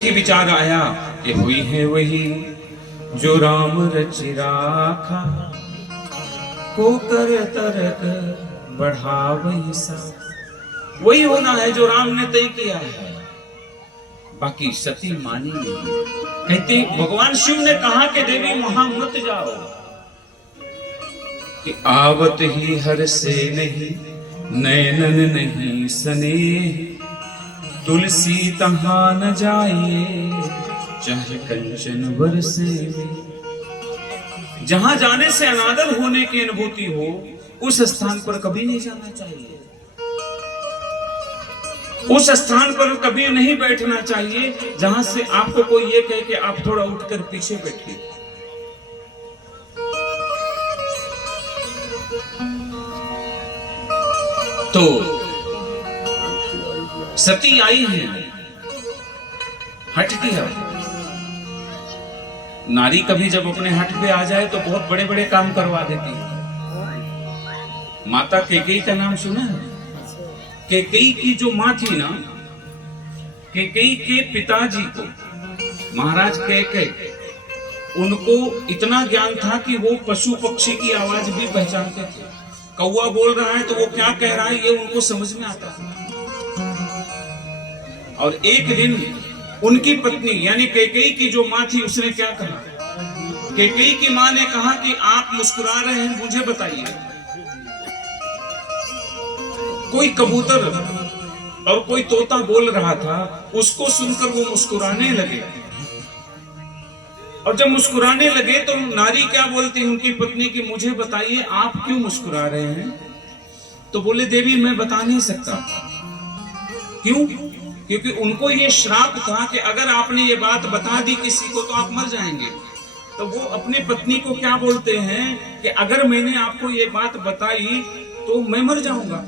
कि विचार आया कि हुई है वही जो राम रच राखा, को कर तरक बढ़ावई सा। वही होना है जो राम ने तय किया है, बाकी सती मानी नहीं। कहते भगवान शिव ने कहा कि देवी वहां मत जाओ, कि आवत ही हर से नहीं नैनन नहीं स्नेह, तुलसी तहां न जाइए चाहे कंचन बरसे में। जहां जाने से अनादर होने की अनुभूति हो उस स्थान पर कभी नहीं जाना चाहिए, उस स्थान पर कभी नहीं बैठना चाहिए जहां से आपको कोई ये कहे कि आप थोड़ा उठकर पीछे बैठिए। तो सती आई है, हट की है। नारी कभी जब अपने हट पे आ जाए तो बहुत बड़े बड़े काम करवा देती है। माता कैकेयी का नाम सुना है? कैकेयी की जो माँ थी ना, कैकेयी के पिताजी को महाराज कैकेयी, उनको इतना ज्ञान था कि वो पशु पक्षी की आवाज भी पहचानते थे। कौवा बोल रहा है तो वो क्या कह रहा है ये उनको समझ में आता था। और एक दिन उनकी पत्नी यानी कैकेयी की जो माँ थी उसने क्या कहा, कैकेयी की माँ ने कहा कि आप मुस्कुरा रहे हैं, मुझे बताइए। कोई कबूतर और कोई तोता बोल रहा था, उसको सुनकर वो मुस्कुराने लगे। और जब मुस्कुराने लगे तो नारी क्या बोलती है उनकी पत्नी की, मुझे बताइए आप क्यों मुस्कुरा रहे हैं? तो बोले देवी मैं बता नहीं सकता। क्यों? क्योंकि उनको ये श्राप था कि अगर आपने ये बात बता दी किसी को तो आप मर जाएंगे। तो वो अपनी पत्नी को क्या बोलते हैं कि अगर मैंने आपको ये बात बताई तो मैं मर जाऊंगा।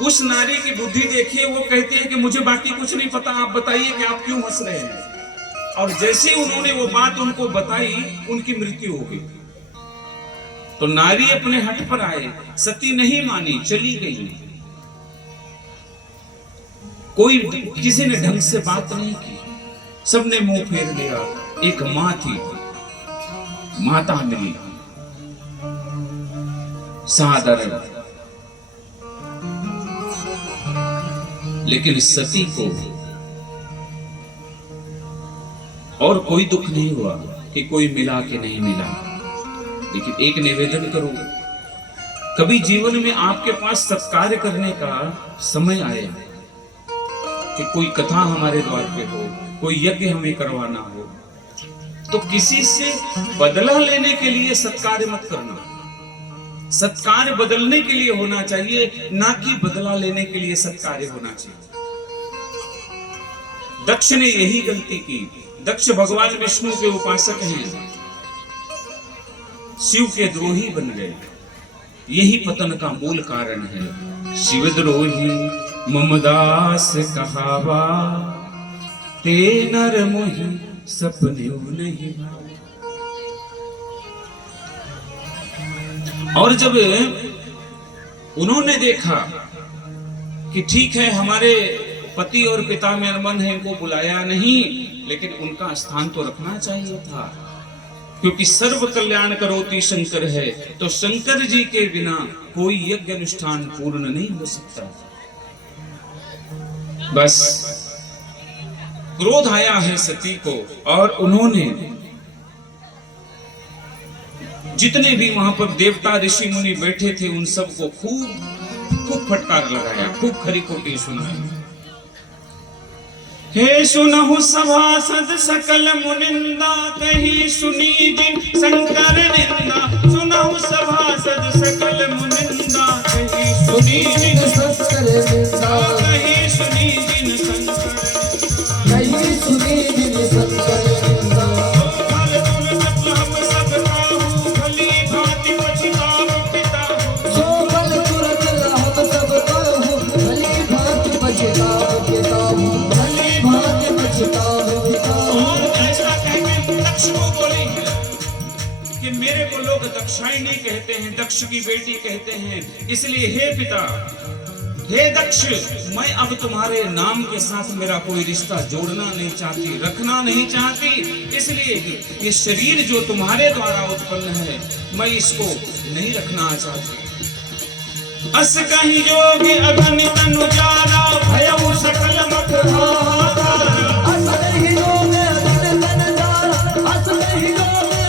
उस नारी की बुद्धि देखिए, वो कहती है कि मुझे बाकी कुछ नहीं पता, आप बताइए कि आप क्यों हंस रहे हैं। और जैसे ही उन्होंने वो बात उनको बताई उनकी मृत्यु हो गई। तो नारी अपने हट पर आए, सती नहीं मानी, चली गई। कोई किसी ने ढंग से बात नहीं की, सबने मुंह फेर लिया। एक मां थी, माता मिली साधारण, लेकिन सती को और कोई दुख नहीं हुआ कि कोई मिला कि नहीं मिला। लेकिन एक निवेदन करूंगा, कभी जीवन में आपके पास सत्कार करने का समय आए कि कोई कथा हमारे द्वार पे हो, कोई यज्ञ हमें करवाना हो, तो किसी से बदला लेने के लिए सत्कार मत करना। सत्कार बदलने के लिए होना चाहिए, ना कि बदला लेने के लिए सत्कार होना चाहिए। दक्ष ने यही गलती की। दक्ष भगवान विष्णु के उपासक हैं, शिव के द्रोही बन गए। यही पतन का मूल कारण है। शिवद्रोही ममदास कहावा, ते नर मोहि सपने नहीं। और जब उन्होंने देखा कि ठीक है हमारे पति और पिता में अरमान है, इनको बुलाया नहीं, लेकिन उनका स्थान तो रखना चाहिए था, क्योंकि सर्व कल्याण करोति शंकर है, तो शंकर जी के बिना कोई यज्ञ अनुष्ठान पूर्ण नहीं हो सकता। बस क्रोध आया है सती को, और उन्होंने जितने भी वहां पर देवता ऋषि मुनि बैठे थे उन सबको खूब फटकार लगाया, खूब खरी खोटी सुनाई। हे सुनहु सभासद सकल मुनिंदा, कही सुनी जिन शंकर निंदा। सुनहु सभासद सकल मुनिंदा, कही सुनी जिन शंकर निंदा। कही सुनी जिन शंकर, कही सुनी जिन शंकर निंदा। फल तुम सब हम सब काहू, भली भांति पछताओ पिताहू। सो फल तुरत हम सब काहू, भली भांति पछताओ पिताहू। और ऐसा कहते दक्ष को बोली है कि मेरे को लोग दक्षायणी कहते हैं, दक्ष की बेटी कहते हैं, इसलिए हे पिता हे दक्ष, मैं अब तुम्हारे नाम के साथ मेरा कोई रिश्ता जोड़ना नहीं चाहती, रखना नहीं चाहती, इसलिए ये शरीर जो तुम्हारे द्वारा उत्पन्न है मैं इसको नहीं रखना चाहती। अस कहीं जोगी अगणित अनुजारा, भयउ सकल मख हाहाकार। अस कहीं जोगी अगणित अनुजारा, अस कहीं जोगी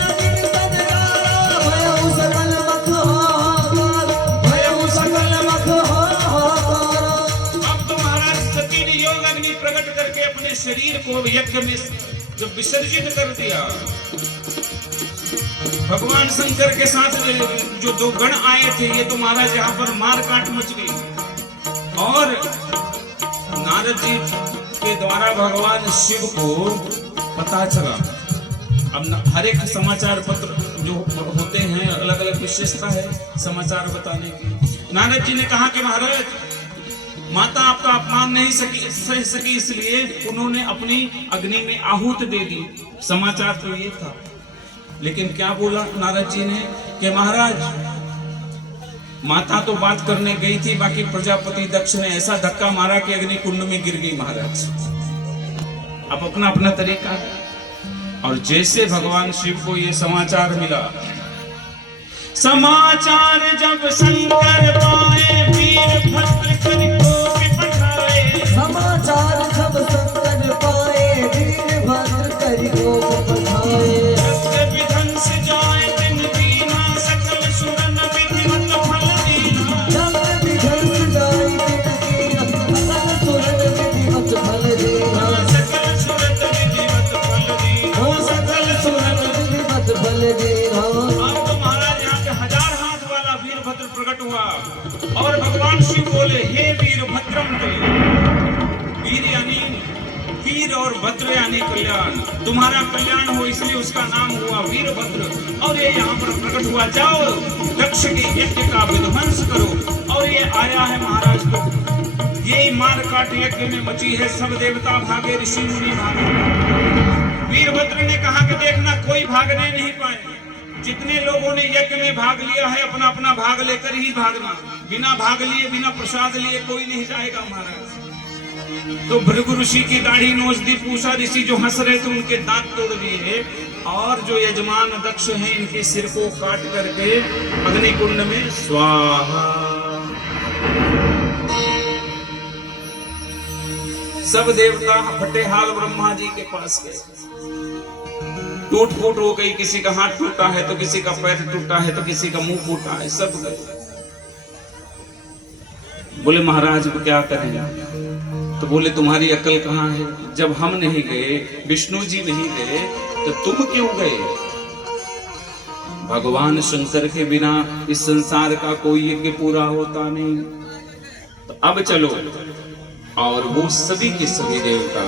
अगणित अनुजारा, भयउ सकल मख हाहाकार, भयउ सकल मख हाहाकार। अब तो महाराज सती ने योग अग्नि प्रकट करके अपने शरीर को यज्ञ में जब विसर्जित कर दिया, भगवान शंकर के साथ जो दो गण आए थे, ये तो महाराज यहाँ पर मार काट मच गई। और नारद जी के द्वारा भगवान शिव को पता चला। अब हर एक समाचार पत्र जो होते हैं अलग अलग विशेषता है समाचार बताने की। नारद जी ने कहा कि महाराज माता आपका अपमान नहीं सह सकी, इसलिए उन्होंने अपनी अग्नि में आहूत दे दी। समाचार तो ये था, लेकिन क्या बोला नारद जी ने कि महाराज माता तो बात करने गई थी, बाकी प्रजापति दक्ष ने ऐसा धक्का मारा कि अग्नि कुंड में गिर गई महाराज। अब अपना अपना तरीका। और जैसे भगवान शिव को ये समाचार मिला, समाचार जब शंकर पाए, वीरभद्र करि कोपि पठाए। समाचार जब शंकर पाए, वीरभद्र करि कोपि पठाए। और भगवान शिव बोले, हे वीरभद्रम ते, वीर यानी वीर और भद्र यानी कल्याण, तुम्हारा कल्याण हो इसलिए उसका नाम हुआ वीरभद्र। और ये यहाँ पर प्रकट हुआ, जाओ दक्ष के यज्ञ का विध्वंस करो। और ये आया है महाराज को, ये मार काट यज्ञ में मची है, सब देवता भागे, ऋषि मुनि भागे। वीरभद्र ने कहा कि देखना कोई भागने नहीं पाए, जितने लोगों ने यज्ञ में भाग लिया है अपना अपना भाग लेकर ही भागना, बिना भाग लिए बिना प्रसाद लिए कोई नहीं जाएगा महाराज। तो भृगु ऋषि की दाढ़ी नोच दी, पूषा ऋषि जो हंस रहे थे उनके दांत तोड़ दिए, और जो यजमान दक्ष हैं इनके सिर को काट करके अग्निकुंड में स्वाहा। सब देवता फटेहाल ब्रह्मा जी के पास गए, टूट फूट हो गई, किसी का हाथ टूटा है तो किसी का पैर टूटा है तो किसी का मुंह फूटा है, सब गए। बोले महाराज को क्या करें? तो बोले तुम्हारी अकल कहाँ है? जब हम नहीं गए, विष्णु जी नहीं गए, तो तुम क्यों गए? भगवान शंकर के बिना इस संसार का कोई यज्ञ पूरा होता नहीं। तो अब चलो। और वो सभी के सभी देवता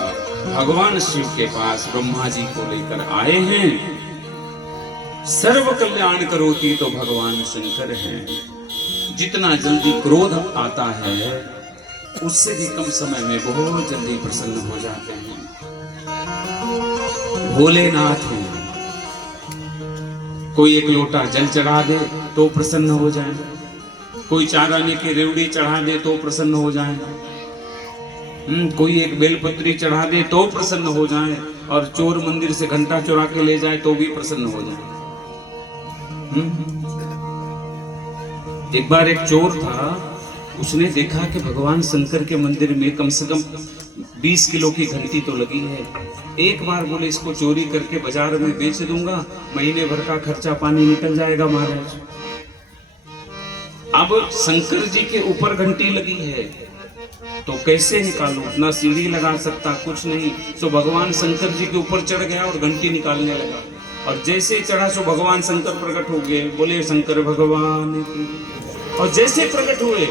भगवान शिव के पास ब्रह्मा जी को लेकर आए हैं। सर्व कल्याण करोति तो भगवान शंकर हैं। जितना जल्दी क्रोध आता है उससे भी कम समय में बहुत जल्दी प्रसन्न हो जाते हैं। भोलेनाथ हैं, कोई एक लोटा जल चढ़ा दे तो प्रसन्न हो जाए, कोई 4 आने की रेवड़ी चढ़ा दे तो प्रसन्न हो जाए, कोई एक बेलपत्री चढ़ा दे तो प्रसन्न हो जाए, और चोर मंदिर से घंटा चुरा के ले जाए तो भी प्रसन्न हो जाए। एक बार एक चोर था, उसने देखा कि भगवान शंकर के मंदिर में कम से कम 20 किलो की घंटी तो लगी है। एक बार बोले इसको चोरी करके बाजार में बेच दूंगा, महीने भर का खर्चा पानी निकल जाएगा महाराज। अब शंकर जी के ऊपर घंटी लगी है तो कैसे निकालूं? ना सीढ़ी लगा सकता, कुछ नहीं। तो भगवान शंकर जी के ऊपर चढ़ गया और घंटी निकालने लगा, और जैसे ही चढ़ा सो भगवान शंकर प्रकट हो गए। बोले शंकर भगवान की। और जैसे प्रकट हुए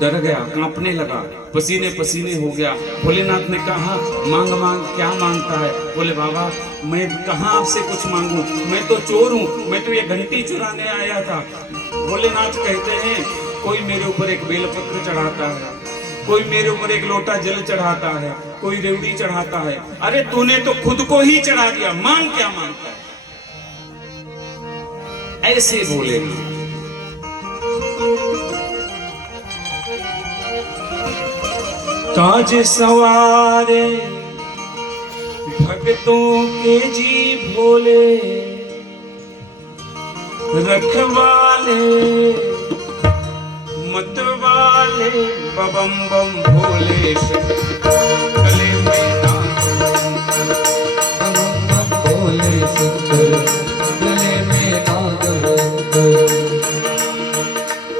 डर गया, कांपने लगा, पसीने पसीने हो गया। भोलेनाथ ने कहा मांग मांग, क्या मांगता है? बोले बाबा मैं कहाँ आपसे कुछ मांगू, मैं तो चोर हूँ, मैं तो ये घंटी चुराने आया था। भोलेनाथ कहते हैं कोई मेरे ऊपर एक बेलपत्र चढ़ाता है, कोई मेरे ऊपर एक लोटा जल चढ़ाता है, कोई रेवड़ी चढ़ाता है। अरे तूने तो खुद को ही चढ़ा दिया, मांग क्या मांगता है? ऐसे बोले। काज सवारे भक्तों के जी भोले, रखवाले मतवाले बम बम भोले गले में भोले शंकर गले में नाग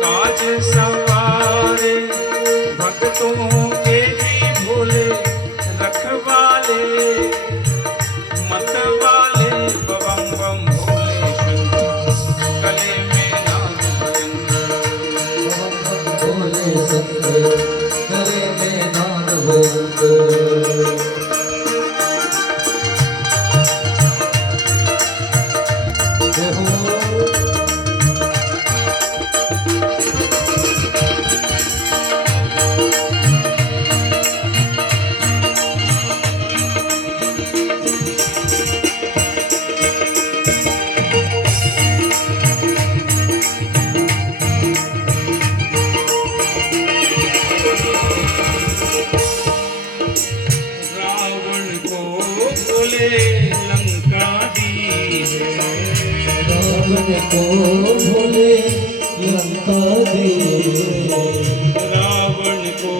काज सवारे भक्तों के जी भोले, रखवाले मतवाले बम बम भोले शंकर गले में नाग भोले शंकर गले में नाग लंका दी है, रावण को भोले लंका दी, रावण को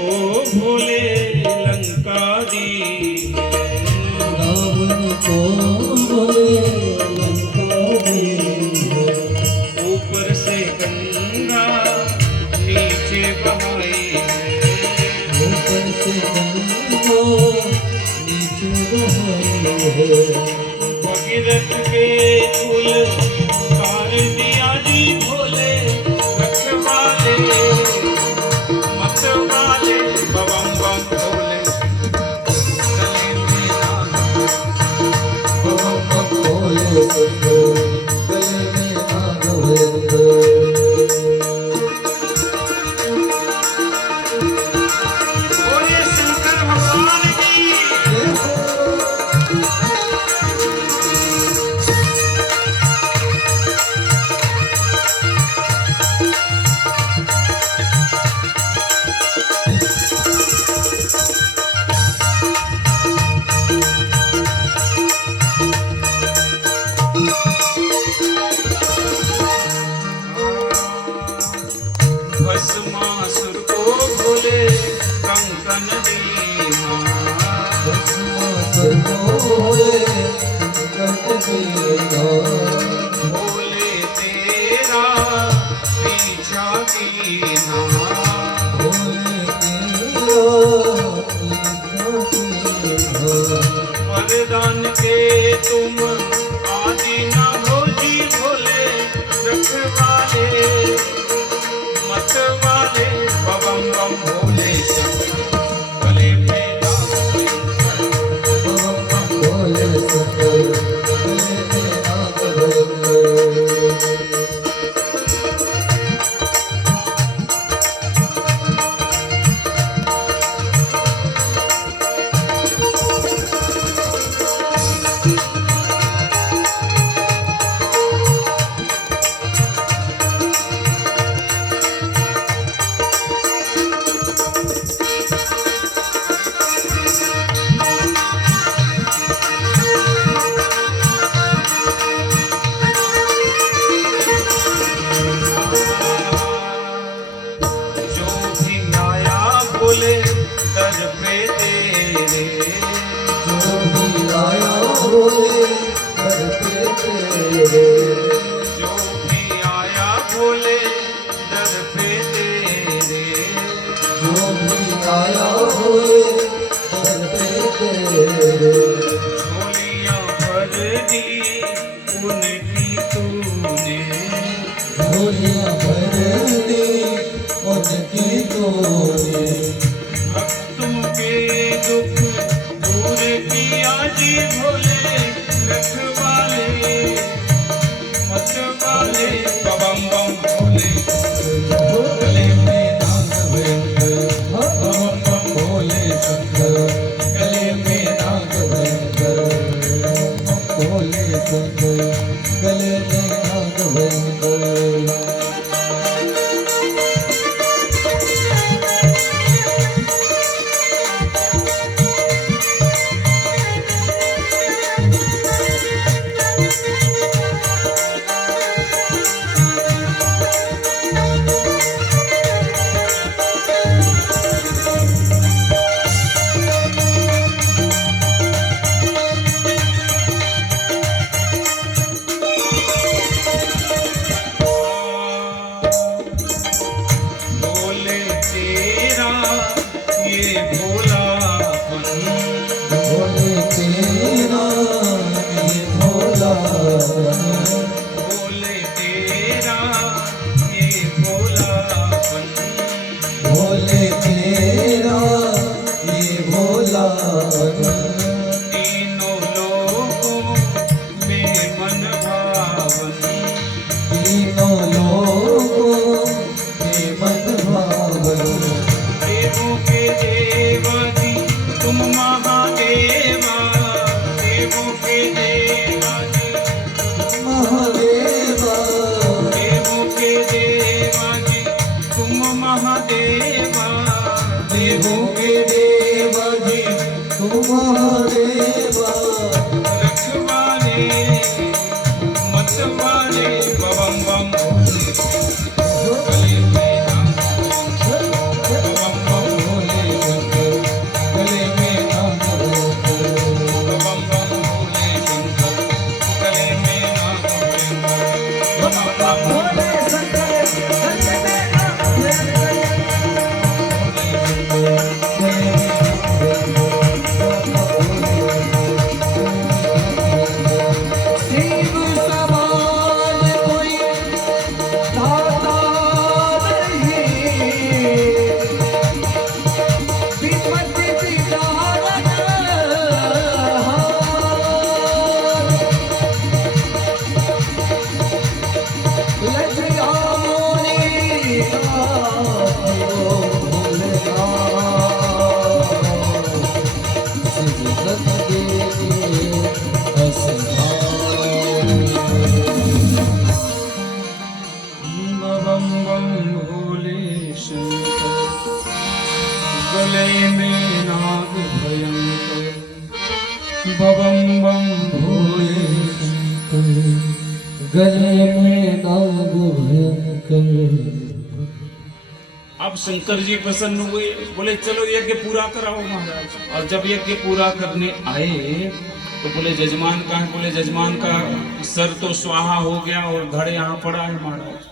भोले लंका दी, रावण को भोले लंका दी। ऊपर से गंगा नीचे बहाई है, ऊपर से गंगा भगीरथ के कुल तार दिया जी भोले, रखवाले मतवाले बम बम भोले गले में नाग बम बम भोले गले में नाग बोले शंकर भगवान की। भस्मासुर को भोले कंकन दीना, भस्मासुर को भोले कंकन दीना, भोले तेरा पीछा कीना, भोले तेरा पीछा कीना। वरदान के तुम आदि न हो जी भोले, रखवाले मतवाले बम बम भोले शंकर गले में नाग बम बम भोले शंकर गले में नाग भोले दर पे तेरे, जो भी आया भोले दर पे तेरे, जो भी आया भोले दर पे तेरे, जो भी आया भोले दर पे तेरे। झोलियां भर दी उनकी तूने, झोलियां भर दी उनकी तूने, भक्तों के दुख दूर किया जी भोले, रखवाले मतवाले बम बम भोले गले में नाग बम बम भोले शंकर गले में नाग भोले शंकर गले में नाग रखवाले मतवाले बम बम भोले गले में नाम बम बम भोले शंकर गले में नाम बम बम भोले शंकर गले में नाम बम बम भोले शंकर गले में गले में नाग भयंकर बम बम भोले शंकर गले में नाग भयंकर। अब शंकर जी प्रसन्न हुए, बोले चलो यज्ञ पूरा कराओ महाराज। और जब यज्ञ पूरा करने आए तो बोले जजमान कहाँ है? बोले जजमान का सर तो स्वाहा हो गया और धड़ यहाँ पड़ा है महाराज।